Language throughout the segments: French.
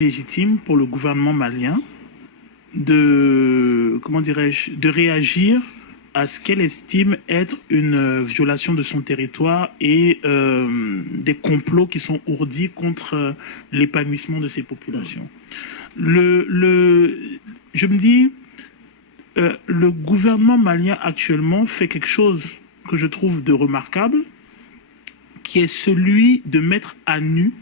légitime pour le gouvernement malien de, comment dirais-je, de réagir à ce qu'elle estime être une violation de son territoire et des complots qui sont ourdis contre l'épanouissement de ces populations. Je me dis, le gouvernement malien actuellement fait quelque chose que je trouve de remarquable, qui est celui de mettre à nu,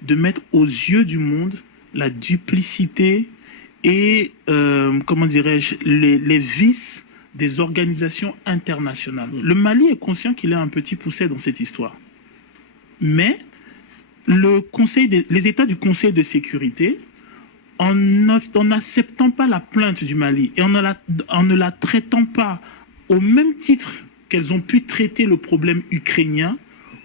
de mettre aux yeux du monde la duplicité et, comment dirais-je, les vices des organisations internationales. Le Mali est conscient qu'il a un petit poucet dans cette histoire. Mais les États du Conseil de sécurité, en n'acceptant pas la plainte du Mali et en ne la traitant pas au même titre qu'elles ont pu traiter le problème ukrainien,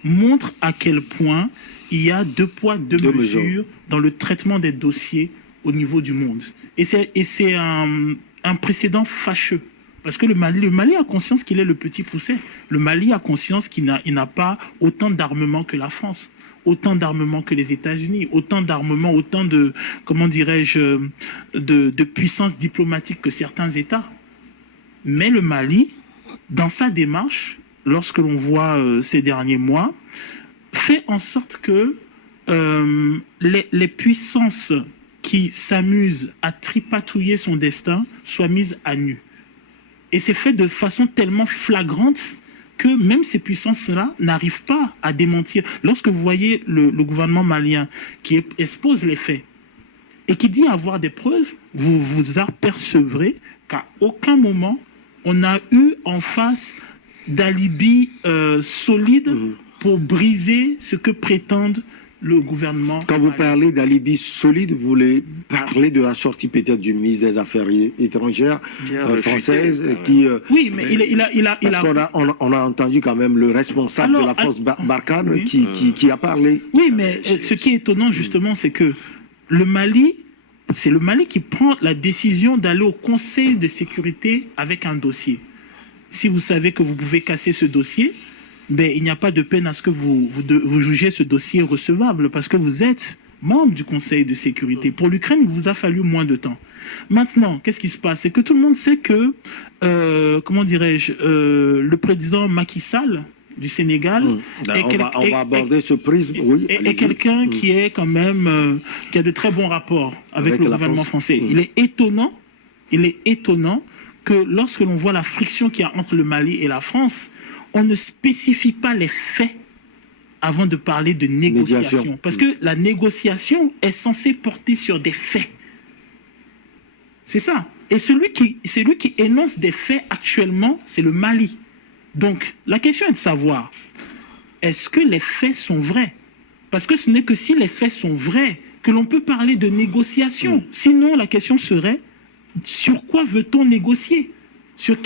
montrent à quel point il y a deux poids, deux mesures dans le traitement des dossiers au niveau du monde. Et c'est un précédent fâcheux. Parce que le Mali a conscience qu'il est le petit poucet. Le Mali a conscience qu'il n'a pas autant d'armement que la France, autant d'armement que les États-Unis, autant d'armement, autant de, comment dirais-je, de puissance diplomatique que certains États. Mais le Mali, dans sa démarche, lorsque l'on voit ces derniers mois, fait en sorte que les puissances qui s'amusent à tripatouiller son destin soient mises à nu. Et c'est fait de façon tellement flagrante que même ces puissances-là n'arrivent pas à démentir. Lorsque vous voyez le gouvernement malien qui expose les faits et qui dit avoir des preuves, vous vous apercevrez qu'à aucun moment on n'a eu en face d'alibi solide pour briser ce que prétendent le gouvernement. Quand vous parlez d'alibi solide, vous voulez parler de la sortie peut-être du ministre des Affaires étrangères française qui... oui, mais on a entendu quand même le responsable de la force Barkhane qui a parlé. Oui, mais ce qui est étonnant justement, c'est que le Mali, c'est le Mali qui prend la décision d'aller au Conseil de sécurité avec un dossier. Si vous savez que vous pouvez casser ce dossier, ben, il n'y a pas de peine à ce que vous jugez ce dossier recevable parce que vous êtes membre du Conseil de sécurité. Pour l'Ukraine, il vous a fallu moins de temps. Maintenant, qu'est-ce qui se passe? C'est que tout le monde sait que, comment dirais-je, le président Macky Sall du Sénégal on va aborder ce prisme. Oui, est quelqu'un qui est quand même qui a de très bons rapports avec le gouvernement français. Il est étonnant que lorsque l'on voit la friction qu'il y a entre le Mali et la France, on ne spécifie pas les faits avant de parler de négociation. Parce que la négociation est censée porter sur des faits. C'est ça. Et celui qui énonce des faits actuellement, c'est le Mali. Donc, la question est de savoir, est-ce que les faits sont vrais? Parce que ce n'est que si les faits sont vrais que l'on peut parler de négociation. Sinon, la question serait, sur quoi veut-on négocier? Sur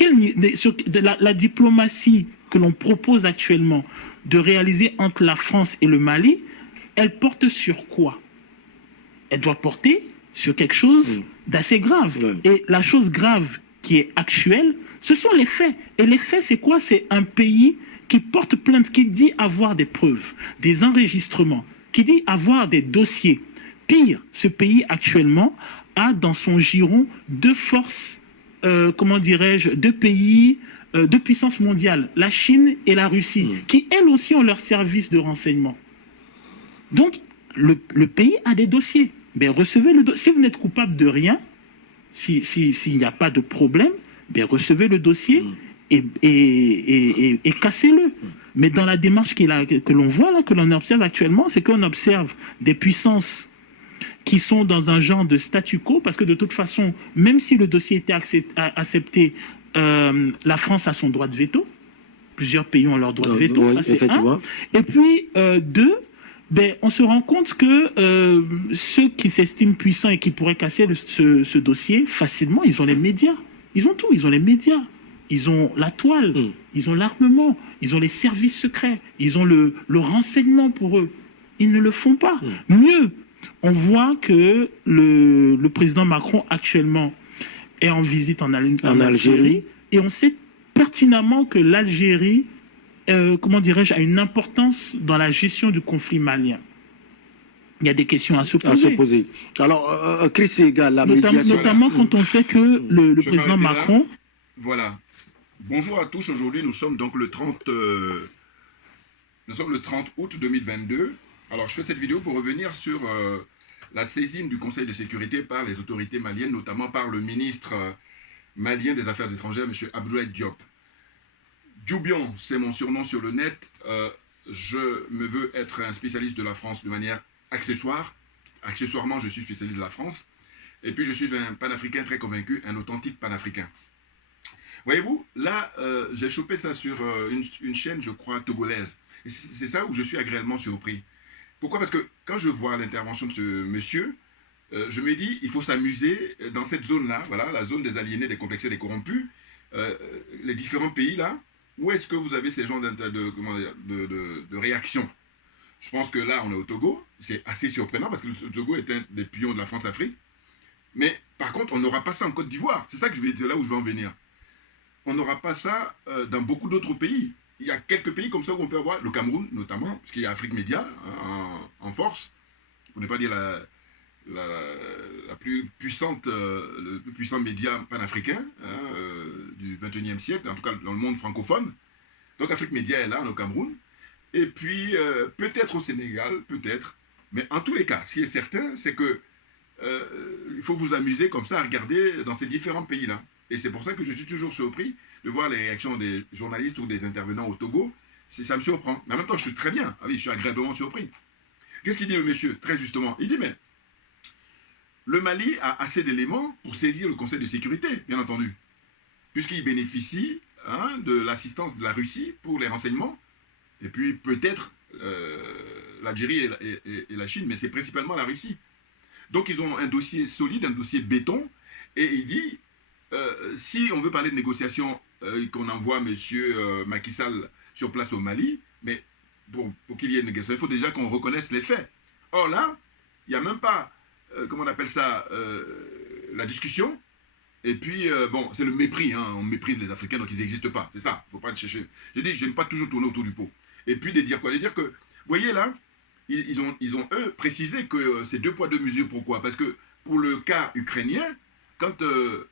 la diplomatie que l'on propose actuellement de réaliser entre la France et le Mali, elle porte sur quoi? Elle doit porter sur quelque chose d'assez grave. Et la chose grave qui est actuelle, ce sont les faits. Et les faits, c'est quoi? C'est un pays qui porte plainte, qui dit avoir des preuves, des enregistrements, qui dit avoir des dossiers. Pire, ce pays actuellement a dans son giron deux forces, comment dirais-je, deux pays, deux puissances mondiales, la Chine et la Russie, qui elles aussi ont leur service de renseignement. Donc, le pays a des dossiers. Ben, recevez le dossier. Si vous n'êtes coupable de rien, s'il n'y a pas de problème, ben, recevez le dossier et cassez-le. Mais dans la démarche que l'on voit, là, que l'on observe actuellement, c'est qu'on observe des puissances qui sont dans un genre de statu quo, parce que de toute façon, même si le dossier était accepté, la France a son droit de veto. Plusieurs pays ont leur droit de veto, ça c'est un. Et puis, deux, ben, on se rend compte que ceux qui s'estiment puissants et qui pourraient casser ce dossier, facilement, ils ont les médias. Ils ont tout, ils ont les médias. Ils ont la toile, ils ont l'armement, ils ont les services secrets, ils ont le renseignement pour eux. Ils ne le font pas. Mieux, on voit que le président Macron actuellement est en visite en Algérie et on sait pertinemment que l'Algérie, comment dirais-je, a une importance dans la gestion du conflit malien. il y a des questions à se poser. Alors, Chris Segal, la médiation... Notamment quand on sait que le président Macron... Voilà. Bonjour à tous. Aujourd'hui, nous sommes donc le 30 août 2022. Alors, je fais cette vidéo pour revenir sur la saisine du Conseil de sécurité par les autorités maliennes, notamment par le ministre malien des Affaires étrangères, M. Abdoulaye Diop. Djoubion, c'est mon surnom sur le net. Je me veux être un spécialiste de la France de manière accessoire. Accessoirement, je suis spécialiste de la France. Et puis, je suis un panafricain très convaincu, un authentique panafricain. Voyez-vous, là, j'ai chopé ça sur une chaîne, je crois, togolaise. Et c'est ça où je suis agréablement surpris. Pourquoi? Parce que quand je vois l'intervention de ce monsieur, je me dis, il faut s'amuser dans cette zone-là, voilà, la zone des aliénés, des complexés, des corrompus, les différents pays-là. Où est-ce que vous avez ces genres de réaction? Je pense que là, on est au Togo. C'est assez surprenant parce que le Togo est un des pions de la France-Afrique. Mais par contre, on n'aura pas ça en Côte d'Ivoire. C'est ça que je vais dire, là où je vais en venir. On n'aura pas ça dans beaucoup d'autres pays. Il y a quelques pays comme ça où on peut avoir, le Cameroun notamment, parce qu'il y a Afrique Média en force, pour ne pas dire la plus puissante, le plus puissant média panafricain du 21e siècle, en tout cas dans le monde francophone. Donc Afrique Média est là, au Cameroun. Et puis peut-être au Sénégal, peut-être. Mais en tous les cas, ce qui est certain, c'est que il faut vous amuser comme ça à regarder dans ces différents pays-là. Et c'est pour ça que je suis toujours surpris de voir les réactions des journalistes ou des intervenants au Togo. Ça me surprend. Mais en même temps, je suis très bien. Ah oui, je suis agréablement surpris. Qu'est-ce qu'il dit le monsieur? Très justement. Il dit, mais le Mali a assez d'éléments pour saisir le Conseil de sécurité, bien entendu. Puisqu'il bénéficie de l'assistance de la Russie pour les renseignements. Et puis peut-être l'Algérie et la Chine, mais c'est principalement la Russie. Donc ils ont un dossier solide, un dossier béton. Et il dit... si on veut parler de négociations, qu'on envoie M. Macky Sall sur place au Mali, mais pour qu'il y ait une négociation, il faut déjà qu'on reconnaisse les faits. Or là, il n'y a même pas, comment on appelle ça, la discussion. Et puis, bon, c'est le mépris, hein, on méprise les Africains, donc ils n'existent pas. C'est ça, il ne faut pas le chercher. Je dis, je n'aime pas toujours tourner autour du pot. Et puis de dire quoi? De dire que, vous voyez là, ils ont eux, précisé que c'est deux poids, deux mesures. Pourquoi? Parce que pour le cas ukrainien, quand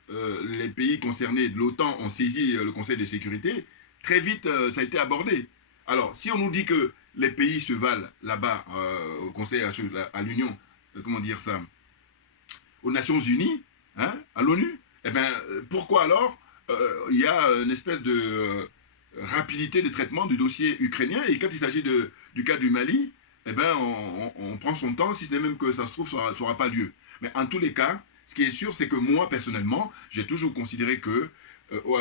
les pays concernés de l'OTAN ont saisi le Conseil de sécurité, très vite, ça a été abordé. Alors, si on nous dit que les pays se valent là-bas, au Conseil, à l'Union, comment dire ça, aux Nations Unies, hein, à l'ONU, eh bien, pourquoi alors il y a une espèce de rapidité de traitement du dossier ukrainien, et quand il s'agit du cas du Mali, eh bien, on prend son temps, si ce n'est même que ça se trouve, ça n'aura pas lieu. Mais en tous les cas, ce qui est sûr, c'est que moi, personnellement, j'ai toujours considéré que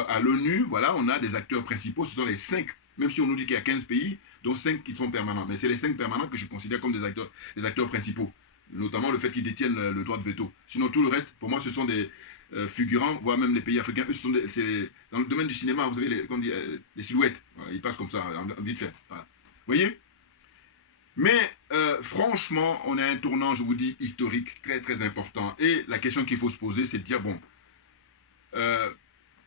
à l'ONU, voilà, on a des acteurs principaux, ce sont les 5, même si on nous dit qu'il y a 15 pays, dont 5 qui sont permanents. Mais c'est les 5 permanents que je considère comme des acteurs principaux, notamment le fait qu'ils détiennent le droit de veto. Sinon, tout le reste, pour moi, ce sont des figurants, voire même les pays africains. Eux, c'est dans le domaine du cinéma, vous savez, les silhouettes, voilà, ils passent comme ça, vite fait. Voilà. Vous voyez? Mais franchement, on a un tournant, je vous dis, historique, très très important. Et la question qu'il faut se poser, c'est de dire, bon,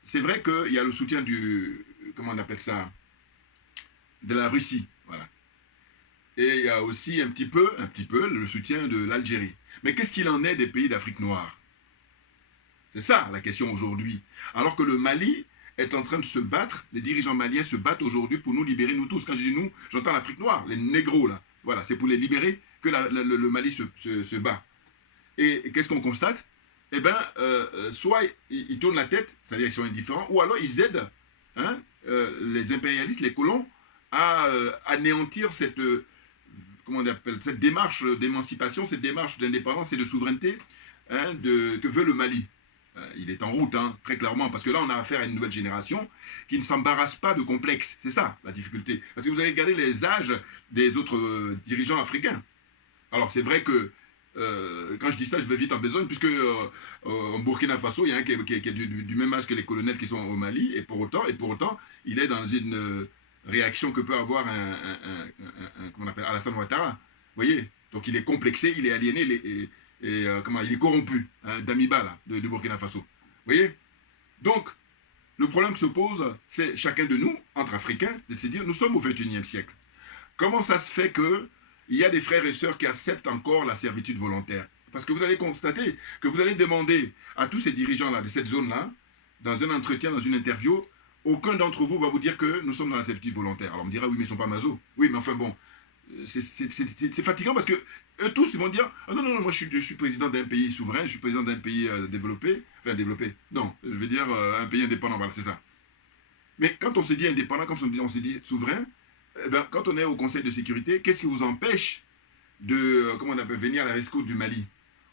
c'est vrai qu'il y a le soutien du, comment on appelle ça, de la Russie, voilà. Et il y a aussi un petit peu le soutien de l'Algérie. Mais qu'est-ce qu'il en est des pays d'Afrique noire? C'est ça la question aujourd'hui. Alors que le Mali est en train de se battre, les dirigeants maliens se battent aujourd'hui pour nous libérer, nous tous. Quand je dis nous, j'entends l'Afrique noire, les négros là. Voilà, c'est pour les libérer que le Mali se bat. Et qu'est-ce qu'on constate? Eh bien, soit ils tournent la tête, c'est-à-dire qu'ils sont indifférents, ou alors ils aident les impérialistes, les colons, à anéantir cette, comment on appelle, cette démarche d'émancipation, cette démarche d'indépendance et de souveraineté que veut le Mali. Il est en route, hein, très clairement, parce que là, on a affaire à une nouvelle génération qui ne s'embarrasse pas de complexes. C'est ça, la difficulté. Parce que vous avez regardé les âges des autres dirigeants africains. Alors, c'est vrai que, quand je dis ça, je vais vite en besogne, puisque en Burkina Faso, il y a un qui est du même âge que les colonels qui sont au Mali, et pour autant, il est dans une réaction que peut avoir comment on appelle, Alassane Ouattara. Vous voyez? Donc, il est complexé, il est aliéné, il est corrompu, hein, d'Amiba, là, de Burkina Faso. Vous voyez? Donc, le problème qui se pose, c'est chacun de nous, entre Africains, c'est de se dire, nous sommes au 21e siècle. Comment ça se fait qu'il il y a des frères et sœurs qui acceptent encore la servitude volontaire. Parce que vous allez constater que vous allez demander à tous ces dirigeants-là, de cette zone-là, dans un entretien, dans une interview, aucun d'entre vous va vous dire que nous sommes dans la servitude volontaire. Alors on me dira, oui, mais ils ne sont pas maso. Oui, mais enfin bon, c'est fatigant parce que eux tous, ils vont dire, ah non, non, moi je suis président d'un pays souverain, je suis président d'un pays développé, enfin développé, non, je veux dire un pays indépendant, voilà, c'est ça. Mais quand on se dit indépendant, comme on se dit souverain, eh ben, quand on est au Conseil de sécurité, qu'est-ce qui vous empêche de, comment on appelle, venir à la rescousse du Mali?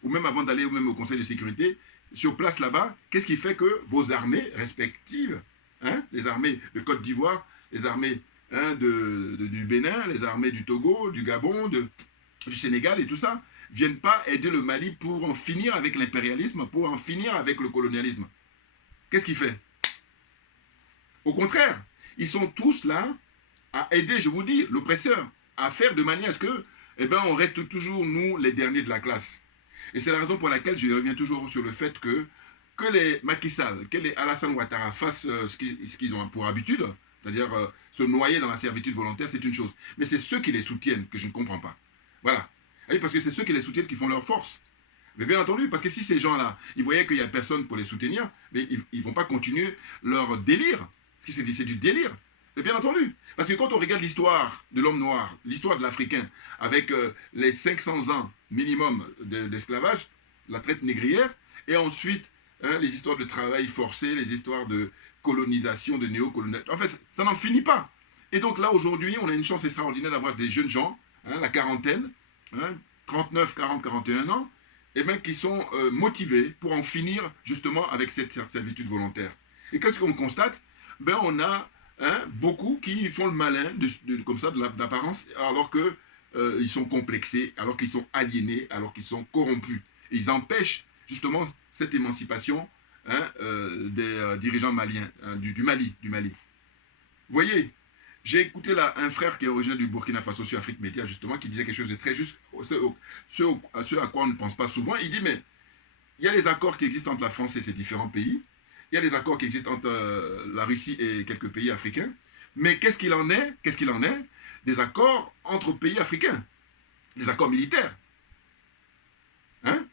Ou même avant d'aller même au Conseil de sécurité, sur place là-bas, qu'est-ce qui fait que vos armées respectives, hein, les armées de Côte d'Ivoire, les armées du Bénin, les armées du Togo, du Gabon, du Sénégal et tout ça, viennent pas aider le Mali pour en finir avec l'impérialisme, pour en finir avec le colonialisme? Qu'est-ce qu'il fait? Au contraire, ils sont tous là à aider, je vous dis, l'oppresseur, à faire de manière à ce que, eh ben, on reste toujours, nous, les derniers de la classe. Et c'est la raison pour laquelle je reviens toujours sur le fait que les Macky Sall, que les Alassane Ouattara fassent ce qu'ils ont pour habitude, c'est-à-dire se noyer dans la servitude volontaire, c'est une chose. Mais c'est ceux qui les soutiennent que je ne comprends pas. Voilà. Et parce que c'est ceux qui les soutiennent qui font leur force. Mais bien entendu, parce que si ces gens-là, ils voyaient qu'il n'y a personne pour les soutenir, mais ils ne vont pas continuer leur délire. Parce que c'est du délire. Mais bien entendu. Parce que quand on regarde l'histoire de l'homme noir, l'histoire de l'Africain, avec les 500 ans minimum d'esclavage, la traite négrière, et ensuite les histoires de travail forcé, les histoires de colonisation, de néocolonisation. En fait, ça n'en finit pas. Et donc là, aujourd'hui, on a une chance extraordinaire d'avoir des jeunes gens, la quarantaine, 39, 40, 41 ans, et bien qui sont motivés pour en finir justement avec cette servitude volontaire. Et qu'est-ce qu'on constate? Ben, on a beaucoup qui font le malin, comme ça, de l'apparence, alors qu'ils sont complexés, alors qu'ils sont aliénés, alors qu'ils sont corrompus. Et ils empêchent justement cette émancipation des dirigeants maliens, du Mali. Vous voyez, j'ai écouté là un frère qui est originaire du Burkina Faso sur Afrique Média, justement, qui disait quelque chose de très juste, ce à quoi on ne pense pas souvent. Il dit, mais il y a les accords qui existent entre la France et ces différents pays. Il y a des accords qui existent entre la Russie et quelques pays africains. Mais qu'est-ce qu'il en est? Qu'est-ce qu'il en est des accords entre pays africains? Des accords militaires. Hein?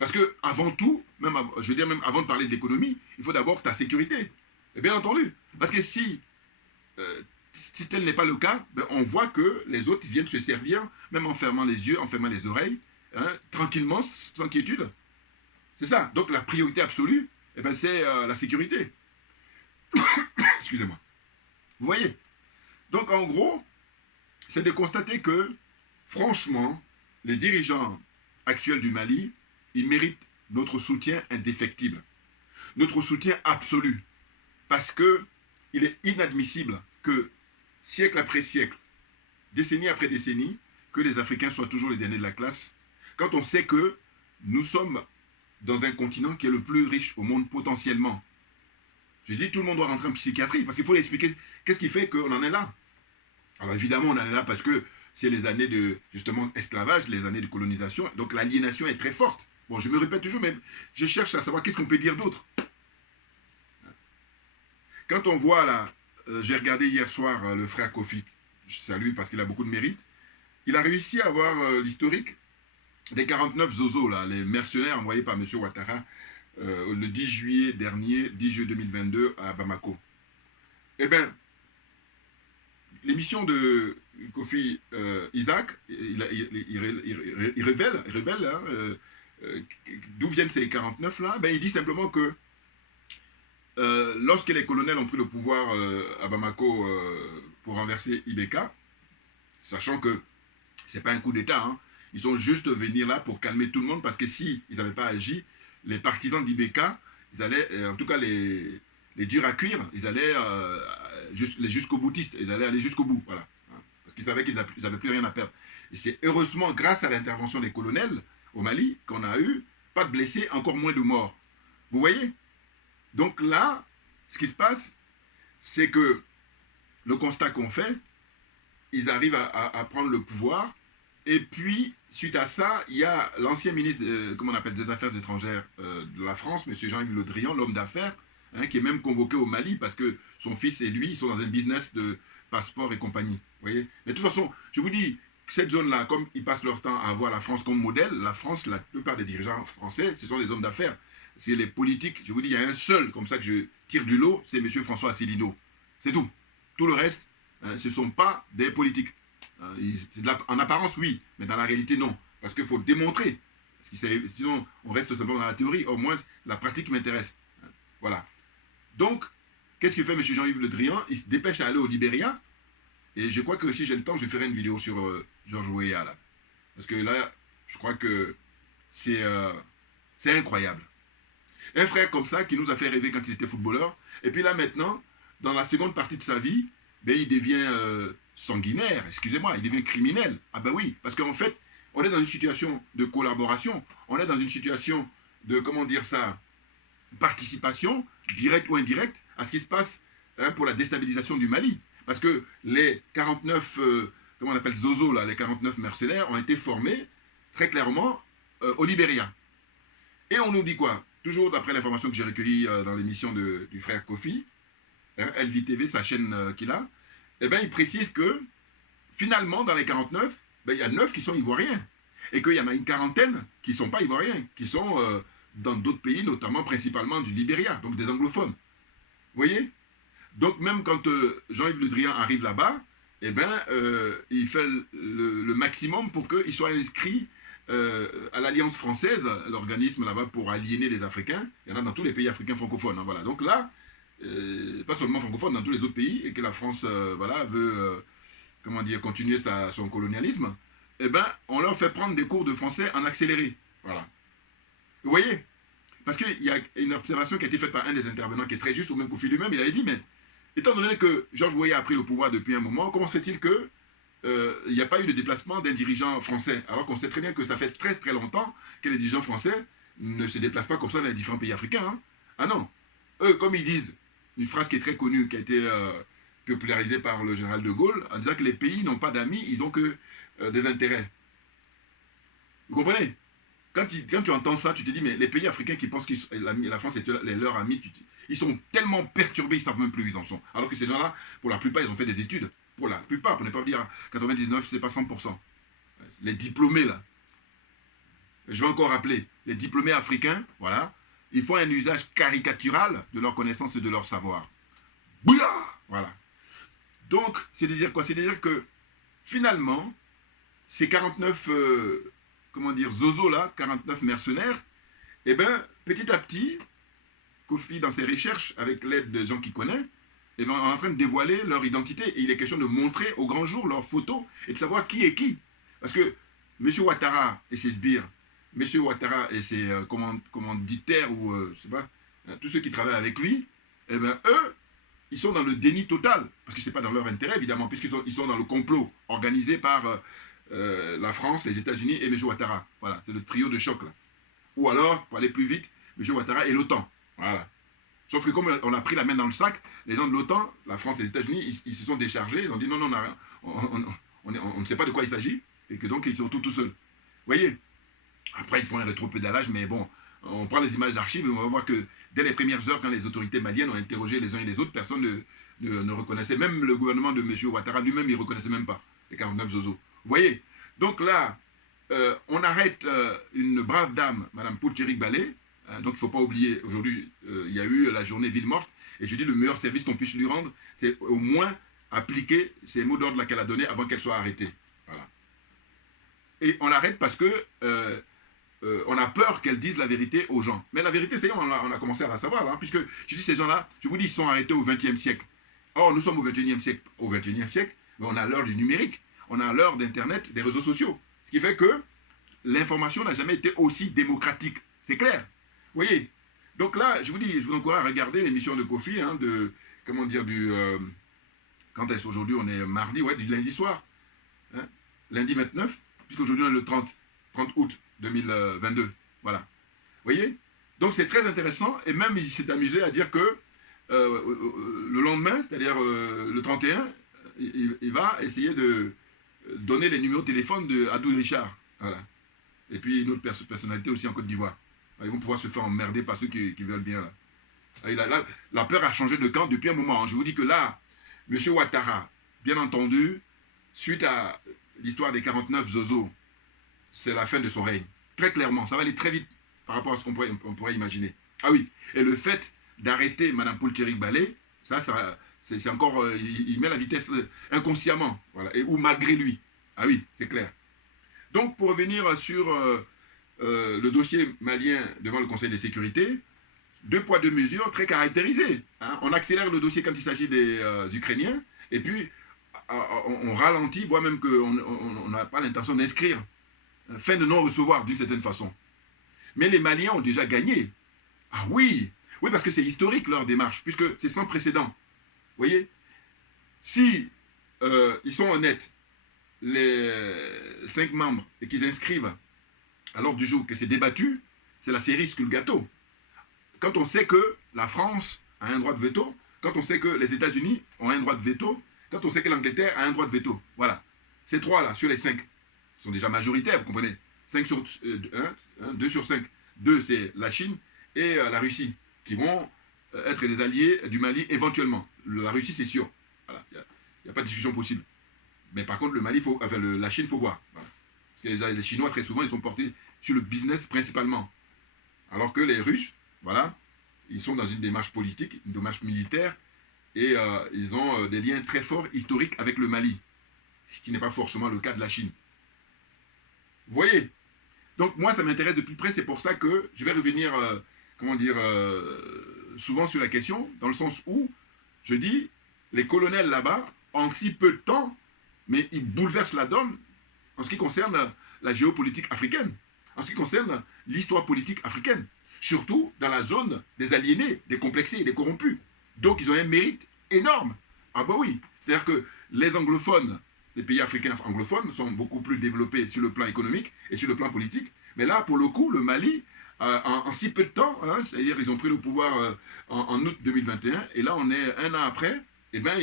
Parce que avant tout, même avant de parler d'économie, il faut d'abord ta sécurité. Et bien entendu. Parce que si tel n'est pas le cas, ben on voit que les autres viennent se servir, même en fermant les yeux, en fermant les oreilles, tranquillement, sans quiétude. C'est ça. Donc la priorité absolue, eh ben, c'est la sécurité. Excusez-moi. Vous voyez? Donc, en gros, c'est de constater que, franchement, les dirigeants actuels du Mali, ils méritent notre soutien indéfectible. Notre soutien absolu. Parce que il est inadmissible que, siècle après siècle, décennie après décennie, que les Africains soient toujours les derniers de la classe, quand on sait que nous sommes dans un continent qui est le plus riche au monde potentiellement. Je dis tout le monde doit rentrer en psychiatrie, parce qu'il faut expliquer qu'est-ce qui fait qu'on en est là. Alors évidemment, on en est là parce que c'est les années de, justement, esclavage, les années de colonisation, donc l'aliénation est très forte. Bon, je me répète toujours, mais je cherche à savoir qu'est-ce qu'on peut dire d'autre. Quand on voit là, j'ai regardé hier soir le frère Kofi, je salue parce qu'il a beaucoup de mérite, il a réussi à avoir l'historique des 49 Zozo, là, les mercenaires envoyés par M. Ouattara le 10 juillet dernier, 10 juillet 2022 à Bamako. Eh bien, l'émission de Kofi Isaac, il révèle d'où viennent ces 49 là. Ben, il dit simplement que lorsque les colonels ont pris le pouvoir à Bamako pour renverser Ibeka, sachant que c'est pas un coup d'État, hein, ils sont juste venus là pour calmer tout le monde, parce que si ils n'avaient pas agi, les partisans d'Ibeka, ils allaient, en tout cas les durs à cuire, ils allaient les jusqu'au boutistes, ils allaient aller jusqu'au bout, voilà, hein, parce qu'ils savaient qu'ils n'avaient plus rien à perdre. Et c'est heureusement grâce à l'intervention des colonels au Mali qu'on a eu pas de blessés, encore moins de morts. Vous voyez? Donc là, ce qui se passe, c'est que le constat qu'on fait, ils arrivent à prendre le pouvoir. Et puis, suite à ça, il y a l'ancien ministre, comment on appelle, des Affaires étrangères de la France, M. Jean-Yves Le Drian, l'homme d'affaires, hein, qui est même convoqué au Mali parce que son fils et lui, ils sont dans un business de passeport et compagnie. Vous voyez? Mais de toute façon, je vous dis, cette zone-là, comme ils passent leur temps à avoir la France comme modèle, la France, la plupart des dirigeants français, ce sont des hommes d'affaires. C'est les politiques. Je vous dis, il y a un seul, comme ça que je tire du lot, c'est M. François Asselineau. C'est tout. Tout le reste, hein, ce ne sont pas des politiques. En apparence, oui, mais dans la réalité, non. Parce qu'il faut démontrer. Parce que sinon, on reste simplement dans la théorie. Au moins, la pratique m'intéresse. Voilà. Donc, qu'est-ce que fait M. Jean-Yves Le Drian? Il se dépêche à aller au Libéria. Et je crois que si j'ai le temps, je ferai une vidéo sur Georges Weah, là. Parce que là, je crois que c'est incroyable. Un frère comme ça qui nous a fait rêver quand il était footballeur. Et puis là, maintenant, dans la seconde partie de sa vie, ben, il devient sanguinaire, excusez-moi, il devient criminel. Ah ben oui, parce qu'en fait, on est dans une situation de collaboration, on est dans une situation de, comment dire ça, participation, directe ou indirecte, à ce qui se passe hein, pour la déstabilisation du Mali. Parce que les 49, comment on appelle Zozo, là, les 49 mercenaires ont été formés très clairement au Libéria. Et on nous dit quoi? Toujours d'après l'information que j'ai recueillie dans l'émission du frère Kofi, hein, LVTV, sa chaîne qu'il a, eh ben, il précise que finalement, dans les 49, ben, il y a 9 qui sont ivoiriens. Et qu'il y en a une quarantaine qui ne sont pas ivoiriens, qui sont dans d'autres pays, notamment principalement du Libéria, donc des anglophones. Vous voyez? Donc même quand Jean-Yves Le Drian arrive là-bas, eh ben, il fait le maximum pour qu'ils soient inscrits à l'Alliance française, l'organisme là-bas pour aliéner les Africains. Il y en a dans tous les pays africains francophones. Hein, voilà. Donc là, pas seulement francophones, dans tous les autres pays, et que la France voilà, veut comment dire, continuer son colonialisme, eh ben, on leur fait prendre des cours de français en accéléré. Voilà. Vous voyez? Parce qu'il y a une observation qui a été faite par un des intervenants qui est très juste, ou même Kofi lui-même, il avait dit, mais étant donné que Georges Weah a pris le pouvoir depuis un moment, comment se fait-il que il n'y a pas eu de déplacement d'un dirigeant français, alors qu'on sait très bien que ça fait très très longtemps que les dirigeants français ne se déplacent pas comme ça dans les différents pays africains. Hein. Ah non. Eux, comme ils disent, une phrase qui est très connue, qui a été popularisée par le général de Gaulle, en disant que les pays n'ont pas d'amis, ils n'ont que des intérêts. Vous comprenez? Quand tu entends ça, tu te dis, mais les pays africains qui pensent que la France est leur ami, ils sont tellement perturbés, ils ne savent même plus où ils en sont. Alors que ces gens-là, pour la plupart, ils ont fait des études. Pour la plupart, pour ne pas dire 99, c'est pas 100%. Les diplômés, là. Je vais encore rappeler, les diplômés africains, voilà, ils font un usage caricatural de leurs connaissances et de leur savoir. Bouya! Voilà. Donc, c'est-à-dire quoi? C'est-à-dire que, finalement, ces 49, comment dire, zozo là, 49 mercenaires, eh bien, petit à petit, Kofi, dans ses recherches, avec l'aide de gens qu'il connaît, eh bien, on est en train de dévoiler leur identité. Et il est question de montrer au grand jour leurs photos et de savoir qui est qui. Parce que M. Ouattara et ses sbires, M. Ouattara et ses commanditaires, ou je sais pas, tous ceux qui travaillent avec lui, eh bien, eux, ils sont dans le déni total. Parce que ce n'est pas dans leur intérêt, évidemment, puisqu'ils sont dans le complot organisé par la France, les États-Unis et M. Ouattara. Voilà, c'est le trio de choc, là. Ou alors, pour aller plus vite, M. Ouattara et l'OTAN. Voilà. Sauf que comme on a pris la main dans le sac, les gens de l'OTAN, la France et les États-Unis, ils se sont déchargés, ils ont dit non, non, on ne sait pas de quoi il s'agit, et que donc ils sont tout seuls. Vous voyez? Après, ils font un rétropédalage, mais bon, on prend les images d'archives et on va voir que dès les premières heures, quand les autorités maliennes ont interrogé les uns et les autres, personne ne reconnaissait, même le gouvernement de M. Ouattara lui-même, il ne reconnaissait même pas les 49 zozo. Vous voyez? Donc là, on arrête une brave dame, Mme Poutcherik Balé. Donc il ne faut pas oublier, aujourd'hui, il y a eu la journée ville morte, et je dis le meilleur service qu'on puisse lui rendre, c'est au moins appliquer ces mots d'ordre qu'elle a donnés avant qu'elle soit arrêtée. Voilà. Et on l'arrête parce que on a peur qu'elle dise la vérité aux gens. Mais la vérité, c'est qu'on a commencé à la savoir, là, hein, puisque je dis ces gens-là, je vous dis, ils sont arrêtés au XXe siècle. Or, nous sommes au XXIe siècle. Au XXIe siècle, mais on a l'heure du numérique, on a l'heure d'Internet, des réseaux sociaux. Ce qui fait que l'information n'a jamais été aussi démocratique. C'est clair. Vous voyez? Donc là, je vous dis, je vous encourage à regarder l'émission de Kofi, hein, comment dire, quand est-ce aujourd'hui? On est mardi, ouais, du lundi soir. Hein, lundi 29, puisqu'aujourd'hui on est le 30 août 2022. Voilà. Vous voyez? Donc c'est très intéressant, et même il s'est amusé à dire que le lendemain, c'est-à-dire le 31, il va essayer de donner les numéros de téléphone de Adou Richard. Voilà. Et puis une autre personnalité aussi en Côte d'Ivoire. Ils vont pouvoir se faire emmerder par ceux qui veulent bien. Là. La peur a changé de camp depuis un moment. Je vous dis que là, M. Ouattara, bien entendu, suite à l'histoire des 49 Zozo, c'est la fin de son règne. Très clairement, ça va aller très vite par rapport à ce qu'on pourrait imaginer. Ah oui, et le fait d'arrêter Mme Poulcherik Balé, ça c'est encore, il met la vitesse inconsciemment, voilà, ou malgré lui. Ah oui, c'est clair. Donc, pour revenir sur le dossier malien devant le Conseil de sécurité, 2 poids 2 mesures très caractérisées. Hein. On accélère le dossier quand il s'agit des Ukrainiens, et puis on ralentit, voire même qu'on n'a pas l'intention d'inscrire. Fin de non-recevoir d'une certaine façon. Mais les Maliens ont déjà gagné. Ah oui, oui, parce que c'est historique leur démarche, puisque c'est sans précédent. Vous voyez, si ils sont honnêtes, les 5 membres, et qu'ils inscrivent à l'ordre du jour que c'est débattu, c'est la cerise sur le gâteau. Quand on sait que la France a un droit de veto, quand on sait que les États-Unis ont un droit de veto, quand on sait que l'Angleterre a un droit de veto. Voilà. Ces 3-là, sur les 5, sont déjà majoritaires, vous comprenez. 2 sur 5. 2, c'est la Chine et la Russie, qui vont être des alliés du Mali éventuellement. La Russie, c'est sûr. Voilà. Il n'y a pas de discussion possible. Mais par contre, le Mali, la Chine, il faut voir. Voilà. Parce que les Chinois, très souvent, ils sont portés sur le business principalement. Alors que les Russes, voilà, ils sont dans une démarche politique, une démarche militaire, et ils ont des liens très forts historiques avec le Mali, ce qui n'est pas forcément le cas de la Chine. Vous voyez? Donc moi, ça m'intéresse de plus près, c'est pour ça que je vais revenir, souvent sur la question, dans le sens où, je dis, les colonels là-bas, en si peu de temps, mais ils bouleversent la donne en ce qui concerne la géopolitique africaine, en ce qui concerne l'histoire politique africaine, surtout dans la zone des aliénés, des complexés et des corrompus. Donc ils ont un mérite énorme. Ah bah oui, c'est-à-dire que les anglophones, les pays africains anglophones sont beaucoup plus développés sur le plan économique et sur le plan politique. Mais là, pour le coup, le Mali, en si peu de temps, hein, c'est-à-dire ils ont pris le pouvoir en août 2021, et là on est 1 an après, et ben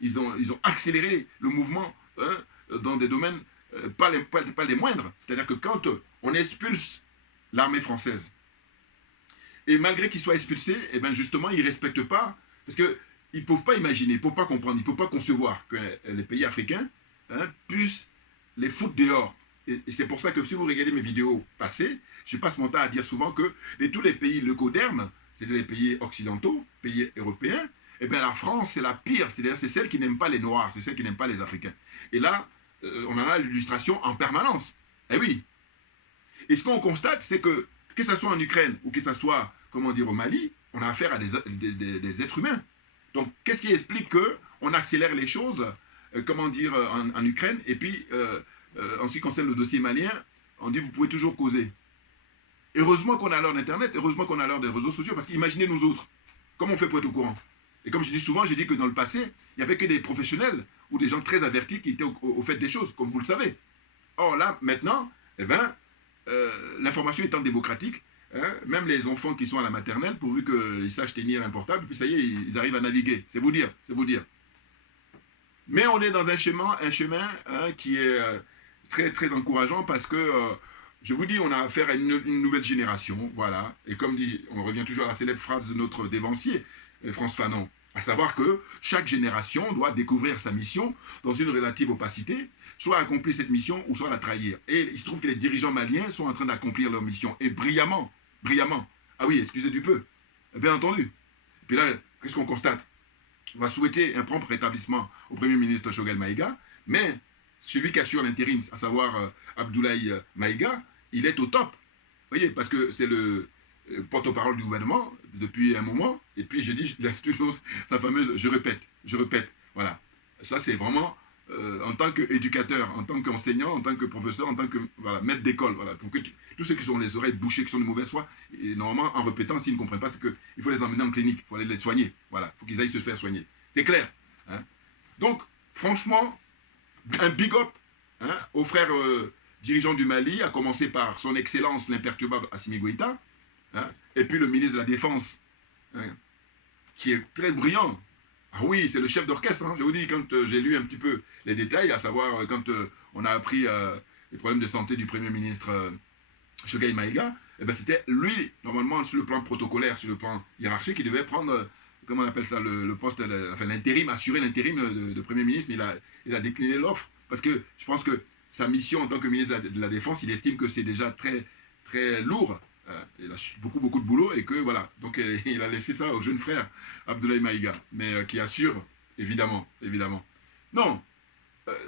ils ont accéléré le mouvement dans des domaines pas les moindres. C'est-à-dire que quand on expulse l'armée française, et malgré qu'ils soient expulsés, et ben justement ils ne respectent pas, parce qu'ils ne peuvent pas imaginer, ils ne peuvent pas comprendre, ils ne peuvent pas concevoir que les pays africains puissent les foutre dehors. Et c'est pour ça que si vous regardez mes vidéos passées, je passe mon temps à dire souvent que tous les pays leucodermes, c'est-à-dire les pays occidentaux, pays européens, eh bien la France c'est la pire, c'est-à-dire c'est celle qui n'aime pas les Noirs, c'est celle qui n'aime pas les Africains. Et là, on en a l'illustration en permanence. Eh oui. Et ce qu'on constate, c'est que ce soit en Ukraine ou que ce soit, comment dire, au Mali, on a affaire à des êtres humains. Donc, qu'est-ce qui explique qu'on accélère les choses, comment dire, en Ukraine, et puis, en ce qui concerne le dossier malien, on dit, vous pouvez toujours causer. Heureusement qu'on a l'heure d'Internet, heureusement qu'on a l'heure des réseaux sociaux, parce qu'imaginez nous autres, comment on fait pour être au courant? Et comme je dis souvent, j'ai dit que dans le passé, il n'y avait que des professionnels ou des gens très avertis qui étaient au fait des choses, comme vous le savez. Or là, maintenant, eh ben, l'information étant démocratique, hein, même les enfants qui sont à la maternelle, pourvu qu'ils sachent tenir un portable, puis ça y est, ils arrivent à naviguer. C'est vous dire, c'est vous dire. Mais on est dans un chemin qui est très, très encourageant parce que, je vous dis, on a affaire à une nouvelle génération, voilà. Et comme dit, on revient toujours à la célèbre phrase de notre dévancier, Frantz Fanon, à savoir que chaque génération doit découvrir sa mission dans une relative opacité, soit accomplir cette mission ou soit la trahir. Et il se trouve que les dirigeants maliens sont en train d'accomplir leur mission, et brillamment, brillamment. Ah oui, excusez du peu, bien entendu. Et puis là, qu'est-ce qu'on constate? On va souhaiter un prompt rétablissement au Premier ministre Choguel Maïga, mais celui qui assure l'intérim, à savoir Abdoulaye Maïga, il est au top. Vous voyez, parce que c'est le porte-parole du gouvernement depuis un moment, et puis je dis, il a toujours sa fameuse « je répète », voilà. Ça, c'est vraiment, en tant qu'éducateur, en tant qu'enseignant, en tant que professeur, en tant que maître d'école, voilà, pour que tous ceux qui ont les oreilles bouchées, qui sont de mauvaise foi, et normalement, en répétant, s'ils ne comprennent pas, c'est qu'il faut les emmener en clinique, il faut aller les soigner, voilà, il faut qu'ils aillent se faire soigner. C'est clair. Hein. Donc, franchement, un big up aux frères dirigeants du Mali, à commencer par son excellence l'imperturbable Assimi Goïta, et puis le ministre de la Défense, qui est très brillant. Ah oui, c'est le chef d'orchestre. Je vous dis, quand j'ai lu un petit peu les détails, à savoir quand on a appris les problèmes de santé du Premier ministre Choguel Maïga, eh ben, c'était lui, normalement, sur le plan protocolaire, sur le plan hiérarchique, qui devait prendre, comment on appelle ça, le poste, enfin l'intérim, assurer l'intérim de Premier ministre, mais il a décliné l'offre. Parce que je pense que sa mission en tant que ministre de la Défense, il estime que c'est déjà très, très lourd. Il a beaucoup de boulot et que voilà. Donc il a laissé ça au jeune frère Abdoulaye Maïga, mais qui assure, évidemment. Non,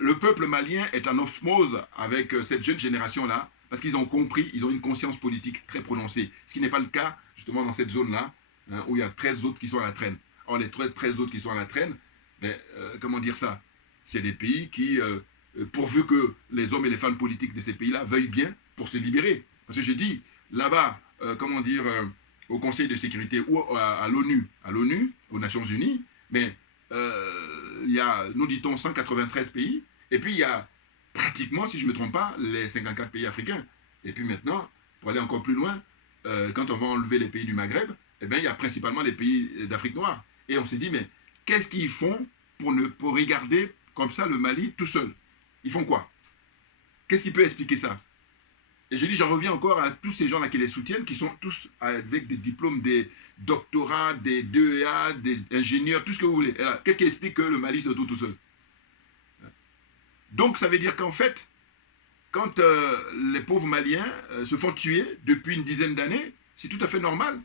le peuple malien est en osmose avec cette jeune génération-là, parce qu'ils ont compris, ils ont une conscience politique très prononcée, ce qui n'est pas le cas, justement, dans cette zone-là, hein, où il y a 13 autres qui sont à la traîne. Or, les 13 autres qui sont à la traîne, ben, comment dire ça? C'est des pays qui, pourvu que les hommes et les femmes politiques de ces pays-là veuillent bien pour se libérer. Parce que j'ai dit, là-bas, au Conseil de sécurité ou à l'ONU, aux Nations Unies, mais il y a, nous dit-on, 193 pays, et puis il y a pratiquement, si je ne me trompe pas, les 54 pays africains. Et puis maintenant, pour aller encore plus loin, quand on va enlever les pays du Maghreb, eh bien, il y a principalement les pays d'Afrique noire. Et on s'est dit, mais qu'est-ce qu'ils font pour regarder comme ça le Mali tout seul? Ils font quoi? Qu'est-ce qui peut expliquer ça? Et je dis, j'en reviens encore à tous ces gens-là qui les soutiennent, qui sont tous avec des diplômes, des doctorats, des DEA, des ingénieurs, tout ce que vous voulez. Qu'est-ce qui explique que le Mali se retrouve tout seul? Donc ça veut dire qu'en fait, quand les pauvres Maliens se font tuer depuis une dizaine d'années, c'est tout à fait normal.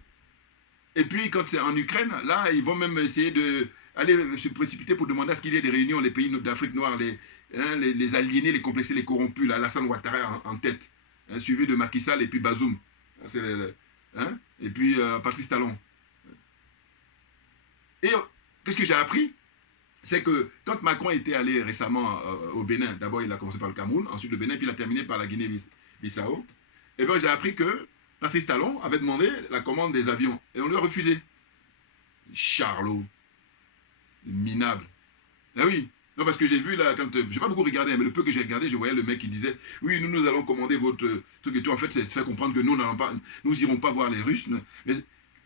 Et puis quand c'est en Ukraine, là, ils vont même essayer d'aller se précipiter pour demander à ce qu'il y ait des réunions, les pays d'Afrique noire, les aliénés, les complexés, les corrompus, là, Alassane Ouattara en tête, hein, suivi de Macky Sall et puis Bazoum, et puis Patrice Talon. Et qu'est-ce que j'ai appris? C'est que quand Macron était allé récemment au Bénin, d'abord il a commencé par le Cameroun, ensuite le Bénin, puis il a terminé par la Guinée-Bissau, et bien j'ai appris que Patrice Talon avait demandé la commande des avions, et on lui a refusé. Charlot, minable. Ah oui, non parce que j'ai vu là, j'ai pas beaucoup regardé, mais le peu que j'ai regardé, je voyais le mec qui disait, oui, nous allons commander votre truc et tout, en fait, c'est de faire comprendre que nous irons pas voir les Russes, mais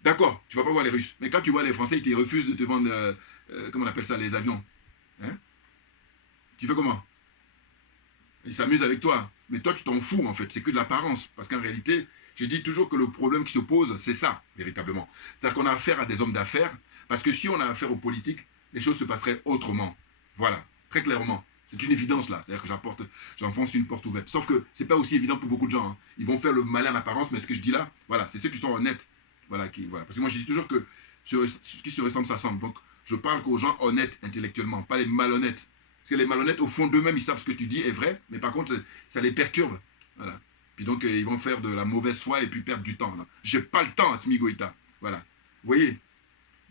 d'accord, tu vas pas voir les Russes, mais quand tu vois les Français, ils te refusent de te vendre... comment on appelle ça, les avions, hein? Tu fais comment? Ils s'amusent avec toi, mais toi tu t'en fous en fait, c'est que de l'apparence, parce qu'en réalité, je dis toujours que le problème qui se pose, c'est ça, véritablement. C'est-à-dire qu'on a affaire à des hommes d'affaires, parce que si on a affaire aux politiques, les choses se passeraient autrement. Voilà, très clairement. C'est une évidence là, c'est-à-dire que j'enfonce une porte ouverte. Sauf que c'est pas aussi évident pour beaucoup de gens, hein. Ils vont faire le malin en apparence, mais ce que je dis là, voilà, c'est ceux qui sont honnêtes. Voilà, parce que moi je dis toujours que ce qui se ressemble s'assemble. Donc je parle qu'aux gens honnêtes intellectuellement, pas les malhonnêtes. Parce que les malhonnêtes, au fond d'eux-mêmes, ils savent ce que tu dis est vrai, mais par contre, ça les perturbe. Voilà. Puis donc, ils vont faire de la mauvaise foi et puis perdre du temps. J'ai pas le temps, Assimi Goïta. Voilà. Vous voyez?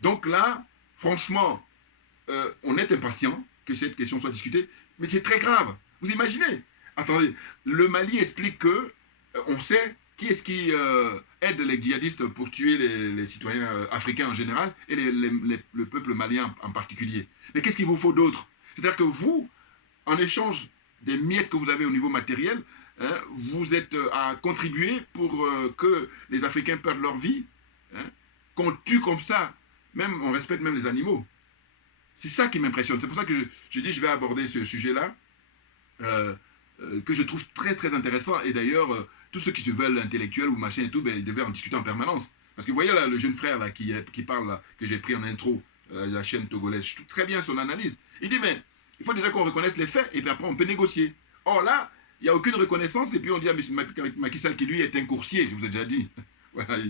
Donc là, franchement, on est impatient que cette question soit discutée, mais c'est très grave. Vous imaginez? Attendez, le Mali explique que on sait qui est-ce qui aide les djihadistes pour tuer les citoyens africains en général et le peuple malien en particulier. Mais qu'est-ce qu'il vous faut d'autre? C'est-à-dire que vous, en échange des miettes que vous avez au niveau matériel, hein, vous êtes à contribuer pour que les Africains perdent leur vie, hein, qu'on tue comme ça, même on respecte même les animaux. C'est ça qui m'impressionne. C'est pour ça que je dis je vais aborder ce sujet-là, que je trouve très très intéressant. Et d'ailleurs, tous ceux qui se veulent intellectuels ou machin et tout, ben, ils devaient en discuter en permanence. Parce que vous voyez là, le jeune frère là, qui parle, là, que j'ai pris en intro, la chaîne togolaise, je trouve très bien son analyse. Il dit, mais il faut déjà qu'on reconnaisse les faits, et puis après on peut négocier. Or là, il n'y a aucune reconnaissance, et puis on dit à M. Macky Sall qui lui est un coursier, je vous ai déjà dit. Voilà,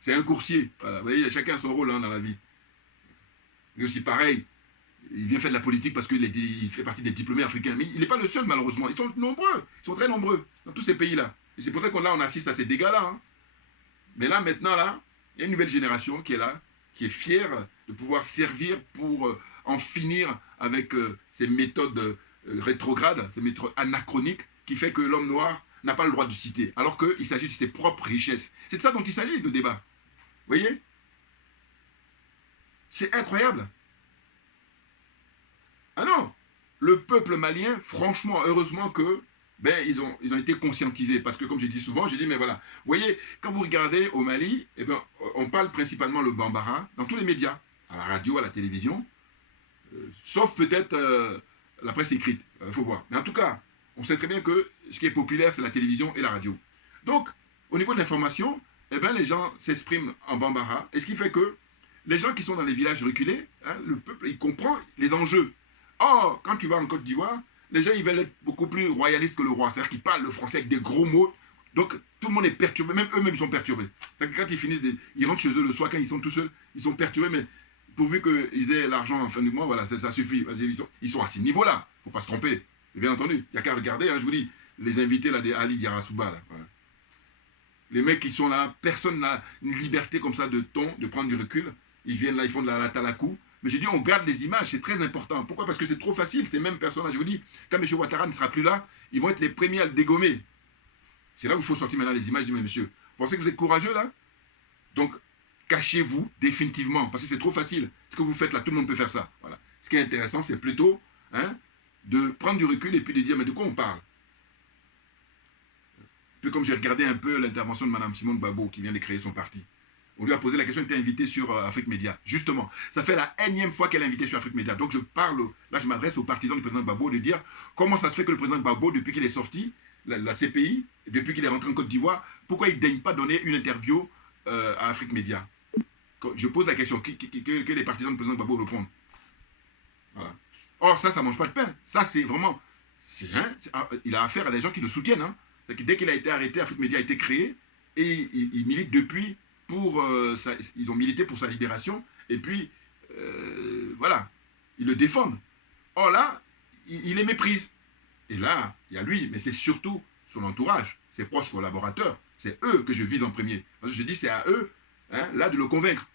c'est un coursier. Voilà, vous voyez, chacun a son rôle hein, dans la vie. Mais aussi pareil, il vient faire de la politique parce qu'il fait partie des diplômés africains. Mais il n'est pas le seul malheureusement, ils sont nombreux, ils sont très nombreux dans tous ces pays-là. Et c'est pour ça qu'on assiste à ces dégâts-là. Hein. Mais là, maintenant, là, il y a une nouvelle génération qui est là, qui est fière de pouvoir servir pour en finir avec ces méthodes rétrogrades, ces méthodes anachroniques, qui fait que l'homme noir n'a pas le droit de citer, alors qu'il s'agit de ses propres richesses. C'est de ça dont il s'agit, le débat. Vous voyez? C'est incroyable. Ah non, le peuple malien, franchement, heureusement que ils ont été conscientisés. Parce que, comme j'ai dit souvent, j'ai dit, mais voilà, vous voyez, quand vous regardez au Mali, eh ben, on parle principalement le bambara dans tous les médias, à la radio, à la télévision, sauf peut-être la presse écrite, il faut voir. Mais en tout cas, on sait très bien que ce qui est populaire, c'est la télévision et la radio. Donc, au niveau de l'information, eh ben, les gens s'expriment en bambara, et ce qui fait que les gens qui sont dans les villages reculés, hein, le peuple, il comprend les enjeux. Or, quand tu vas en Côte d'Ivoire, les gens, ils veulent être beaucoup plus royalistes que le roi. C'est-à-dire qu'ils parlent le français avec des gros mots. Donc, tout le monde est perturbé. Même eux-mêmes, ils sont perturbés. Quand ils finissent, ils rentrent chez eux le soir, quand ils sont tout seuls, ils sont perturbés, mais pourvu qu'ils aient l'argent en fin du mois, voilà, ça suffit. Ils sont à ce niveau-là. Il ne faut pas se tromper. Et bien entendu, il n'y a qu'à regarder, hein, je vous dis, les invités là, des Ali Diarasouba, là. Voilà. Les mecs qui sont là, personne n'a une liberté comme ça de ton, de prendre du recul. Ils viennent là, ils font de la talakou. Mais j'ai dit, on garde les images, c'est très important. Pourquoi? Parce que c'est trop facile, ces mêmes personnes-là. Je vous dis, quand M. Ouattara ne sera plus là, ils vont être les premiers à le dégommer. C'est là où il faut sortir maintenant les images du même monsieur. Vous pensez que vous êtes courageux là? Donc, cachez-vous définitivement, parce que c'est trop facile. Ce que vous faites là, tout le monde peut faire ça. Voilà. Ce qui est intéressant, c'est plutôt de prendre du recul et puis de dire, mais de quoi on parle? Puis comme j'ai regardé un peu l'intervention de Mme Simone Babo, qui vient de créer son parti, on lui a posé la question, elle était invitée sur Afrique Média. Justement, ça fait la énième fois qu'elle est invitée sur Afrique Média. Donc je parle, là je m'adresse aux partisans du président Gbagbo de dire comment ça se fait que le président Gbagbo, depuis qu'il est sorti, la CPI, depuis qu'il est rentré en Côte d'Ivoire, pourquoi il ne daigne pas donner une interview à Afrique Média? Je pose la question, que les partisans du président Gbagbo répondent. Voilà. Or ça ne mange pas de pain. Ça c'est vraiment, il a affaire à des gens qui le soutiennent. Hein. Dès qu'il a été arrêté, Afrique Média a été créé et il milite depuis ils ont milité pour sa libération et puis voilà, ils le défendent. Or là, il les méprise. Et là, il y a lui, mais c'est surtout son entourage, ses proches collaborateurs. C'est eux que je vise en premier. Parce que je dis c'est à eux, hein, là, de le convaincre.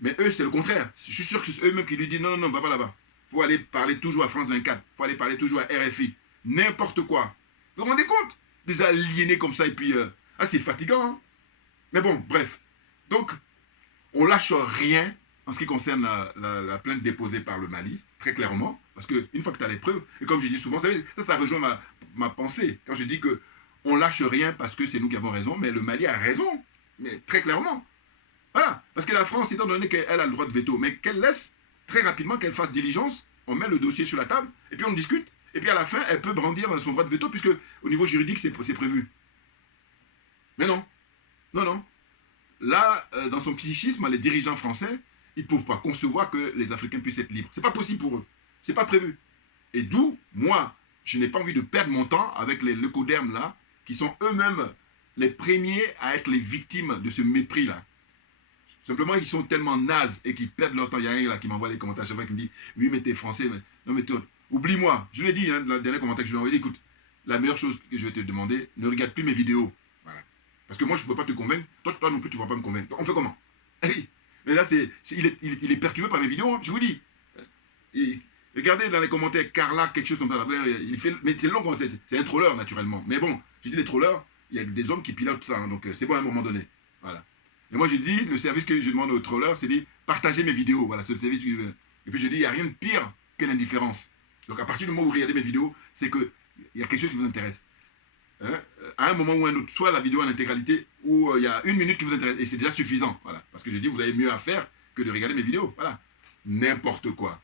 Mais eux, c'est le contraire. Je suis sûr que c'est eux-mêmes qui lui disent non, va pas là-bas. Il faut aller parler toujours à France 24. Il faut aller parler toujours à RFI. N'importe quoi. Vous vous rendez compte? Des aliénés comme ça et puis... c'est fatigant. Hein? Mais bon, bref. Donc, on lâche rien en ce qui concerne la plainte déposée par le Mali, très clairement, parce qu'une fois que tu as les preuves, et comme je dis souvent, ça rejoint ma pensée, quand je dis qu'on lâche rien parce que c'est nous qui avons raison, mais le Mali a raison, mais très clairement. Voilà, parce que la France, étant donné qu'elle a le droit de veto, mais qu'elle laisse très rapidement, qu'elle fasse diligence, on met le dossier sur la table, et puis on discute, et puis à la fin, elle peut brandir son droit de veto, puisque au niveau juridique, c'est prévu. Mais non, non. Là, dans son psychisme, les dirigeants français, ils ne peuvent pas concevoir que les Africains puissent être libres. Ce n'est pas possible pour eux. Ce n'est pas prévu. Et d'où, moi, je n'ai pas envie de perdre mon temps avec les leucodermes là, qui sont eux-mêmes les premiers à être les victimes de ce mépris-là. Simplement, ils sont tellement nazes et qu'ils perdent leur temps. Il y a un là qui m'envoie des commentaires chaque fois qui me dit « Oui, mais t'es français. Mais... Non, mais oublie-moi. » Je lui ai dit, hein, dans le dernier commentaire que je lui ai envoyé, écoute, la meilleure chose que je vais te demander, ne regarde plus mes vidéos. Voilà. Parce que moi, je ne peux pas te convaincre. Toi non plus, tu ne vas pas me convaincre. Donc, on fait comment? Mais là, il est perturbé par mes vidéos, hein, je vous dis. Regardez dans les commentaires, Carla, quelque chose comme ça. Mais c'est long, c'est un troller, naturellement. Mais bon, je dis les trollers, il y a des hommes qui pilotent ça. Hein, donc, c'est bon à un moment donné. Voilà. Et moi, je dis, le service que je demande aux trollers, c'est de partager mes vidéos. Voilà, c'est le service. Et puis, je dis, il n'y a rien de pire que l'indifférence. Donc, à partir du moment où vous regardez mes vidéos, c'est qu'il y a quelque chose qui vous intéresse. Hein, à un moment ou un autre, soit la vidéo en intégralité, ou il y a une minute qui vous intéresse, et c'est déjà suffisant, voilà, parce que je dis, vous avez mieux à faire que de regarder mes vidéos, voilà, n'importe quoi.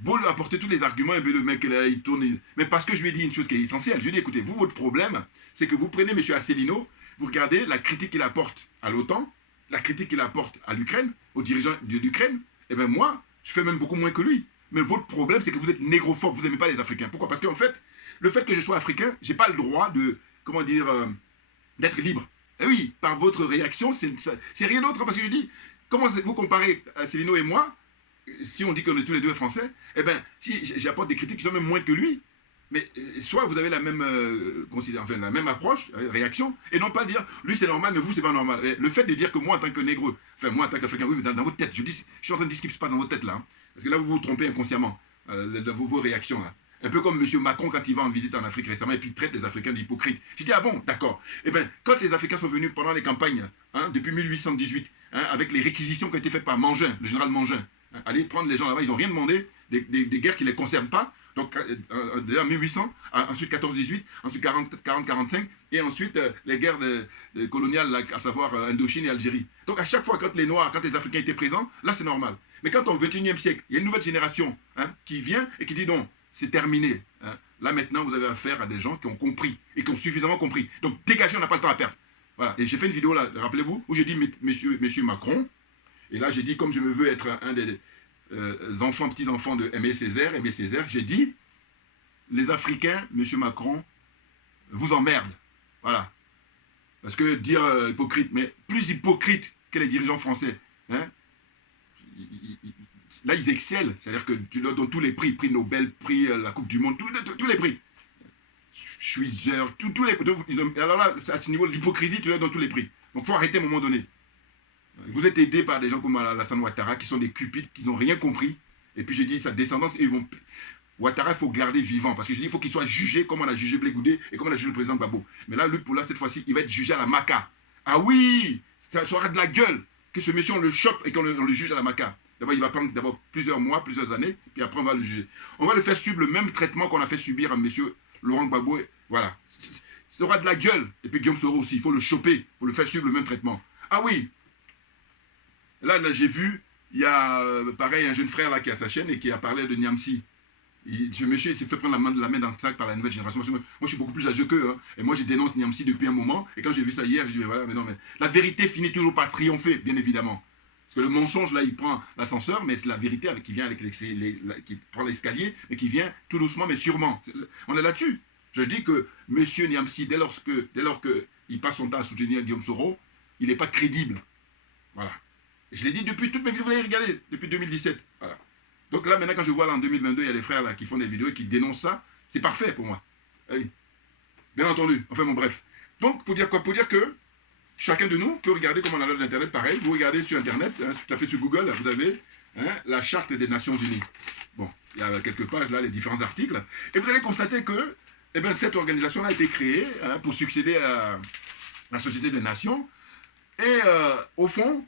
Beau lui apporter tous les arguments, et puis le mec là, il tourne, mais parce que je lui ai dit une chose qui est essentielle, je lui ai dit, écoutez, vous, votre problème, c'est que vous prenez M. Asselineau, vous regardez la critique qu'il apporte à l'OTAN, la critique qu'il apporte à l'Ukraine, aux dirigeants de l'Ukraine, et bien moi, je fais même beaucoup moins que lui, mais votre problème, c'est que vous êtes négrophobe, vous n'aimez pas les Africains. Pourquoi? Parce qu'en fait, le fait que je sois africain, je n'ai pas le droit de, comment dire, d'être libre. Et oui, par votre réaction, c'est rien d'autre. Parce que je dis, comment vous comparez Asselineau et moi, si on dit qu'on est tous les deux français, eh bien, si j'apporte des critiques qui sont même moins que lui, mais soit vous avez la même, la même approche, réaction, et non pas dire, lui c'est normal, mais vous c'est pas normal. Et le fait de dire que moi en tant que négreux, enfin moi en tant qu'Africain, oui, mais dans votre tête, je suis en train de dire ce qui se passe dans votre tête là, hein, parce que là vous vous trompez inconsciemment, dans vos réactions là. Un peu comme M. Macron quand il va en visite en Afrique récemment et puis il traite les Africains d'hypocrites. J'ai dit, ah bon, d'accord. Eh bien, quand les Africains sont venus pendant les campagnes, hein, depuis 1818, hein, avec les réquisitions qui ont été faites par Mangin, le général Mangin, hein, aller prendre les gens là-bas, ils n'ont rien demandé, des guerres qui ne les concernent pas. Donc, déjà 1800, ensuite 14-18, ensuite 40-45, et ensuite les guerres coloniales, là, à savoir Indochine et Algérie. Donc, à chaque fois, quand les Noirs, quand les Africains étaient présents, là, c'est normal. Mais quand au XXIe siècle, il y a une nouvelle génération hein, qui vient et qui dit non, c'est terminé. Hein. Là, maintenant, vous avez affaire à des gens qui ont compris et qui ont suffisamment compris. Donc, dégagez, on n'a pas le temps à perdre. Voilà. Et j'ai fait une vidéo, là, rappelez-vous, où j'ai dit, monsieur Macron, et là, j'ai dit, comme je me veux être un des petits-enfants de Aimé Césaire, j'ai dit, les Africains, M. Macron, vous emmerdent. Voilà. Parce que dire hypocrite, mais plus hypocrite que les dirigeants français. Hein? Là, ils excellent. C'est-à-dire que tu leur donnes tous les prix. Prix Nobel, prix la Coupe du Monde, tous les prix. Schweitzer, tous les prix. Alors là, à ce niveau de l'hypocrisie, tu leur donnes tous les prix. Donc, il faut arrêter à un moment donné. Vous êtes aidés par des gens comme Alassane Ouattara qui sont des cupides, qui n'ont rien compris. Et puis, je dis, sa descendance, ils vont... Ouattara, il faut garder vivant. Parce que je dis, il faut qu'il soit jugé comme on a jugé Blé Goudé et comme on a jugé le président Gbagbo. Mais là, lui, pour là, cette fois-ci, il va être jugé à la Maca. Ah oui, ça aura de la gueule que ce monsieur, on le chope et qu'on le juge à la Maca. D'abord, il va prendre d'abord plusieurs mois, plusieurs années, puis après, on va le juger. On va le faire subir le même traitement qu'on a fait subir à monsieur Laurent Gbagbo. Voilà. Ça aura de la gueule. Et puis Guillaume Soro aussi, il faut le choper, il faut le faire subir le même traitement. Ah oui. Là j'ai vu, il y a pareil un jeune frère là qui a sa chaîne et qui a parlé de Niamsi. Ce monsieur s'est fait prendre la main dans le sac par la nouvelle génération. Moi, je suis beaucoup plus âgé qu'eux. Hein, et moi, je dénonce Niamsi depuis un moment. Et quand j'ai vu ça hier, j'ai dit, mais voilà, mais non, mais la vérité finit toujours par triompher, bien évidemment. Parce que le mensonge, là, il prend l'ascenseur, mais c'est la vérité qui vient avec qui prend l'escalier, et qui vient tout doucement, mais sûrement. On est là-dessus. Je dis que monsieur Niamsi, dès lors qu'il passe son temps à soutenir Guillaume Soro, il n'est pas crédible. Voilà. Et je l'ai dit depuis toute ma vie, vous allez regarder, depuis 2017. Voilà. Donc là, maintenant, quand je vois là en 2022, il y a des frères là qui font des vidéos et qui dénoncent ça, c'est parfait pour moi. Oui. Bien entendu. Enfin bon, bref. Donc, pour dire quoi? Pour dire que chacun de nous peut regarder comme on a l'Internet pareil. Vous regardez sur Internet, hein, vous tapez sur Google, vous avez hein, la Charte des Nations Unies. Bon, il y a quelques pages là, les différents articles. Et vous allez constater que eh bien, cette organisation a été créée hein, pour succéder à la Société des Nations. Et au fond,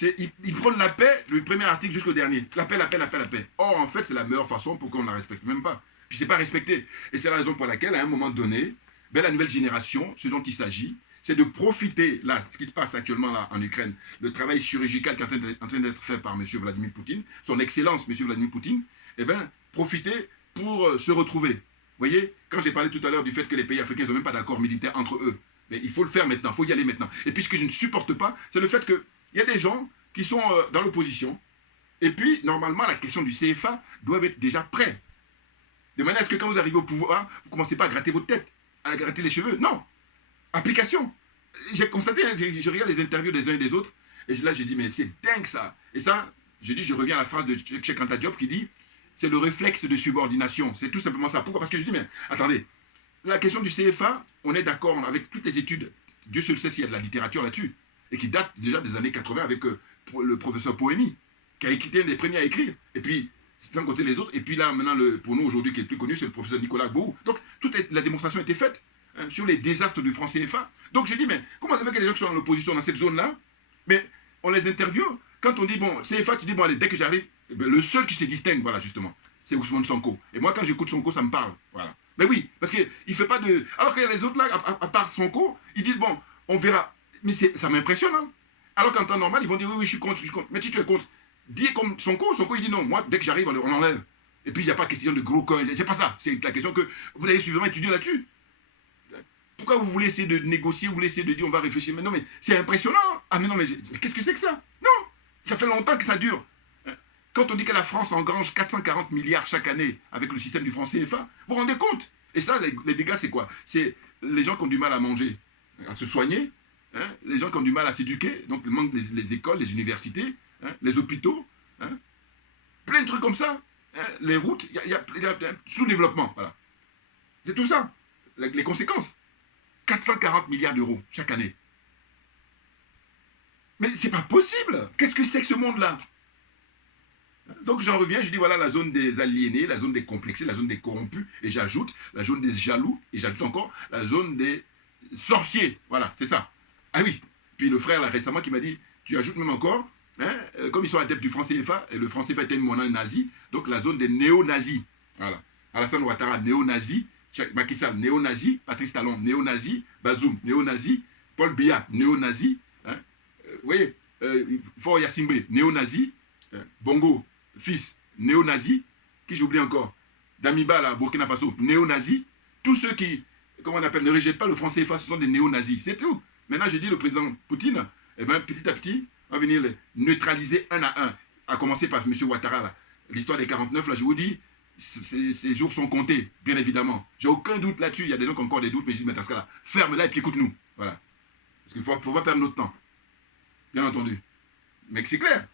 ils prennent la paix, le premier article jusqu'au dernier. La paix, la paix, la paix, la paix. Or, en fait, c'est la meilleure façon pour qu'on ne la respecte même pas. Puis, c'est pas respecté. Et c'est la raison pour laquelle, à un moment donné, ben, la nouvelle génération, ce dont il s'agit, c'est de profiter, là, ce qui se passe actuellement là en Ukraine, le travail chirurgical qui est en train d'être fait par M. Vladimir Poutine, son excellence, M. Vladimir Poutine, eh bien, profiter pour se retrouver. Vous voyez, quand j'ai parlé tout à l'heure du fait que les pays africains n'ont même pas d'accord militaire entre eux, mais il faut le faire maintenant, il faut y aller maintenant. Et puis, ce que je ne supporte pas, c'est le fait que il y a des gens qui sont dans l'opposition, et puis, normalement, la question du CFA doit être déjà prête. De manière à ce que quand vous arrivez au pouvoir, vous ne commencez pas à gratter votre tête, à gratter les cheveux. Non. Application. J'ai constaté, hein, je regarde les interviews des uns et des autres, et là, j'ai dit, mais c'est dingue ça. Et ça, je reviens à la phrase de Cheikh Anta Diop qui dit, c'est le réflexe de subordination. C'est tout simplement ça. Pourquoi? Parce que je dis, mais attendez, la question du CFA, on est d'accord avec toutes les études. Dieu seul sait s'il y a de la littérature là-dessus. Et qui date déjà des années 80 avec le professeur Poemi, qui a écrit un des premiers à écrire. Et puis, c'est d'un côté les autres. Et puis là, maintenant, pour nous aujourd'hui, qui est le plus connu, c'est le professeur Nicolas Gbou. Donc, la démonstration a été faite hein, sur les désastres du franc CFA. Donc, je dis, mais comment ça fait que les gens qui sont dans l'opposition dans cette zone-là, mais on les interviewe. Quand on dit, bon, CFA, tu dis, bon, allez, dès que j'arrive, eh bien, le seul qui se distingue, voilà, justement, c'est Ousmane Sonko. Et moi, quand j'écoute Sonko, ça me parle. Voilà. Mais oui, parce qu'il ne fait pas de... Alors qu'il y a les autres là, à part Sonko, ils disent, bon, on verra. Mais ça m'impressionne, hein. Alors qu'en temps normal, ils vont dire, oui, oui, je suis contre, je suis contre. Mais si tu es contre, dis comme Sonko, il dit non, moi, dès que j'arrive, on l'enlève. Et puis, il n'y a pas question de gros corps. C'est pas ça. C'est la question que vous avez suffisamment étudié là-dessus. Pourquoi vous voulez essayer de négocier, vous voulez essayer de dire, on va réfléchir. Mais non, mais c'est impressionnant. Ah, mais non, mais qu'est-ce que c'est que ça? Non, ça fait longtemps que ça dure. Quand on dit que la France engrange 440 milliards chaque année avec le système du franc CFA, vous vous rendez compte? Et ça, les dégâts, c'est quoi? C'est les gens qui ont du mal à manger, à se soigner. Hein, les gens qui ont du mal à s'éduquer, donc il manque les écoles, les universités, hein, les hôpitaux, hein, plein de trucs comme ça, hein, les routes, il y a un sous-développement, voilà. C'est tout ça, les conséquences. 440 milliards d'euros chaque année. Mais c'est pas possible. Qu'est-ce que c'est que ce monde-là? Donc j'en reviens, je dis voilà la zone des aliénés, la zone des complexés, la zone des corrompus, et j'ajoute la zone des jaloux, et j'ajoute encore la zone des sorciers, voilà, c'est ça. Ah oui, puis le frère là récemment qui m'a dit, tu ajoutes même encore, hein, comme ils sont adeptes du franc CFA, et le franc CFA était une monnaie nazie, donc la zone des néo-nazis. Voilà. Alassane Ouattara, néo-nazi, Macky Sall, néo-nazi, Patrice Talon, néo-nazi, Bazoum, néo-nazi, Paul Biya, néo-nazi, hein, vous voyez, Faure Yassimbe, néo-nazi, Bongo, fils, néo-nazi, qui j'oublie encore, Damiba, là, Burkina Faso, néo-nazi, tous ceux qui, comment on appelle, ne rejettent pas le franc CFA, ce sont des néo-nazis, c'est tout. Maintenant, je dis le président Poutine, eh bien, petit à petit, on va venir les neutraliser un à un. À commencer par M. Ouattara, l'histoire des 49, là, je vous dis, ces jours sont comptés, bien évidemment. J'ai aucun doute là-dessus. Il y a des gens qui ont encore des doutes, mais je dis, mais dans ce cas-là, ferme-la et puis écoute-nous. Voilà. Parce qu'il ne faut pas perdre notre temps. Bien entendu. Mais c'est clair.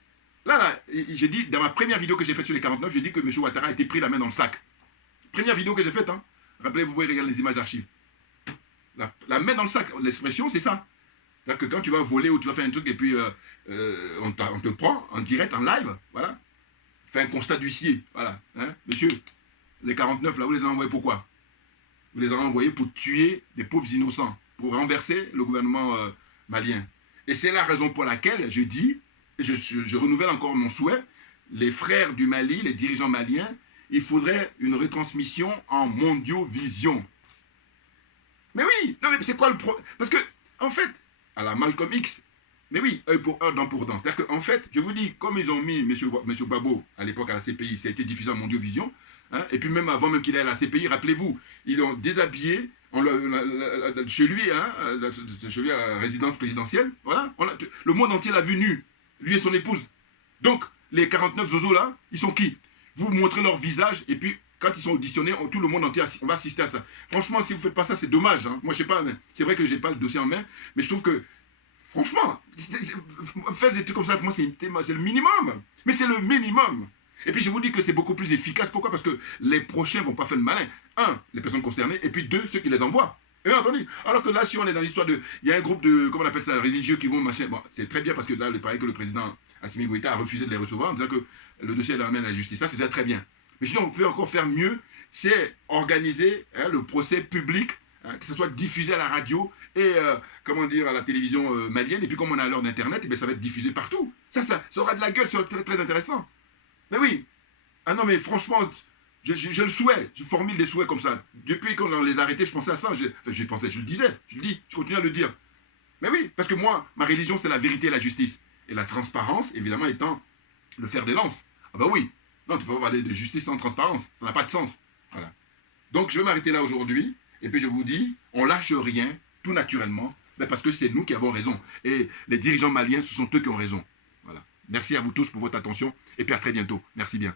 Là, j'ai dit, dans ma première vidéo que j'ai faite sur les 49, j'ai dit que M. Ouattara a été pris la main dans le sac. Première vidéo que j'ai faite, hein. Rappelez-vous, vous pouvez regarder les images d'archives. La main dans le sac, l'expression, c'est ça. C'est-à-dire que quand tu vas voler ou tu vas faire un truc et puis on te prend en direct, en live, voilà. Fais un constat d'huissier, voilà. Hein, monsieur, les 49, là, vous les avez envoyés pourquoi? Vous les avez envoyés pour tuer des pauvres innocents, pour renverser le gouvernement malien. Et c'est la raison pour laquelle je dis, et je renouvelle encore mon souhait, les frères du Mali, les dirigeants maliens, il faudrait une retransmission en mondiovision. Mais oui, non mais c'est quoi le problème? Parce que, en fait, à la Malcolm X, mais oui, œil pour œil, dent pour dent. C'est-à-dire qu'en fait, je vous dis, comme ils ont mis M. Babo, à l'époque à la CPI, ça a été diffusé en mondiovision, hein, et puis même avant même qu'il aille à la CPI, rappelez-vous, ils l'ont déshabillé chez lui, hein, chez lui à la résidence présidentielle, voilà, le monde entier l'a vu nu, lui et son épouse. Donc, les 49 zozos là, ils sont qui? Vous montrez leur visage, et puis quand ils sont auditionnés, tout le monde entier on va assister à ça. Franchement, si vous ne faites pas ça, c'est dommage. Hein. Moi, je sais pas, c'est vrai que je n'ai pas le dossier en main, mais je trouve que, franchement, faire des trucs comme ça, pour moi, c'est le minimum. Mais c'est le minimum. Et puis, je vous dis que c'est beaucoup plus efficace. Pourquoi? Parce que les prochains ne vont pas faire le malin. Un, les personnes concernées, et puis deux, ceux qui les envoient. Et bien entendu. Alors que là, si on est dans l'histoire de... Il y a un groupe de, comment on appelle ça, religieux qui vont machin. Bon, c'est très bien parce que là, il paraît que le président Assimi Goïta a refusé de les recevoir en disant que le dossier l'amène à la justice. Ça, c'est déjà très bien. Mais sinon, on peut encore faire mieux, c'est organiser le procès public, hein, que ce soit diffusé à la radio et, comment dire, à la télévision malienne. Et puis, comme on a à l'heure d'Internet, eh ça va être diffusé partout. Ça aura de la gueule, ça va être très, très intéressant. Mais oui. Ah non, mais franchement, je le souhaite. Je formule des souhaits comme ça. Depuis qu'on les a arrêtés, je pensais à ça. Je le disais, je le dis, je continue à le dire. Mais oui, parce que moi, ma religion, c'est la vérité et la justice. Et la transparence, évidemment, étant le fer de lance. Ah ben oui. Non, tu peux pas parler de justice sans transparence. Ça n'a pas de sens. Voilà. Donc, je vais m'arrêter là aujourd'hui. Et puis, je vous dis, on lâche rien, tout naturellement, mais parce que c'est nous qui avons raison. Et les dirigeants maliens, ce sont eux qui ont raison. Voilà. Merci à vous tous pour votre attention. Et puis, à très bientôt. Merci bien.